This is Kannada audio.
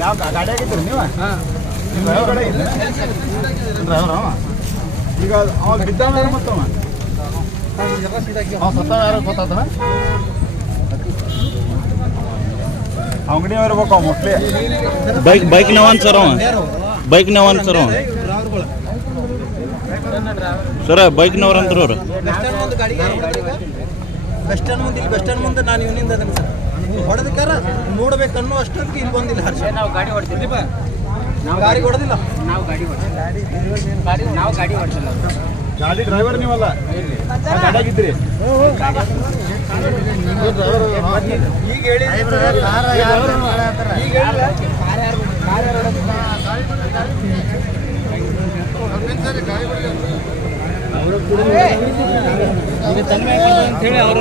ಯಾವ ಗಾಡಿ ಆಗಿದ್ರಿ ನೀವು? ಈಗ ಅವ? ಬಿದ್ದಾನ ಯಾರು ಅಂಗಡಿ ಇರ್ಬೇಕು ಮೋಸ್ಟ್ಲಿ ಬೈಕ್ ಬೈಕ್ನವ ಸರ್ ಅವ. ಬೈಕ್ನವ ಸರ್ ಅವ. ಸರ ಬೈಕ್ನವ್ರು ಅಂತಾರೆ ಅವ್ರು. ಬಸ್ ಸ್ಟ್ಯಾಂಡ್ ಮುಂದೆ ಗಾಡಿ ಬಸ್ ಸ್ಟ್ಯಾಂಡ್ ಮುಂದೆ ಇಲ್ಲಿ ಬಸ್ ಸ್ಟ್ಯಾಂಡ್ ಮುಂದೆ ನಾನು ಇವನಿಂದ ಅದನ್ನು ಸರ್ ಹೊಡೆದಕ್ಕಾರ ನೋಡ್ಬೇಕನ್ನೋ ಅಷ್ಟೊತ್ತಿಗೆ ಇಲ್ಲಿ ಬಂದಿಲ್ಲ ಹರ್ಷ. ನಾವು ಗಾಡಿ ಹೊಡ್ತೀವಿ ನಾವು ಗಾಡಿ ಹೊಡೆದಿಲ್ಲ. ನಾವು ಗಾಡಿ ಹೊಡ್ತೀವಿ ಗಾಡಿ ನಾವು ಗಾಡಿ ಹೊಡ್ತಿಲ್ಲ ಗಾಡಿ ಡ್ರೈವರ್ ನೀವಲ್ಲ? ಆ ಗಾಡಿ ಆಗಿದ್ರಿ ಈಗ ಹೇಳಿ ಈಗ ಹೇಳಿಲ್ಲ ಯಾರು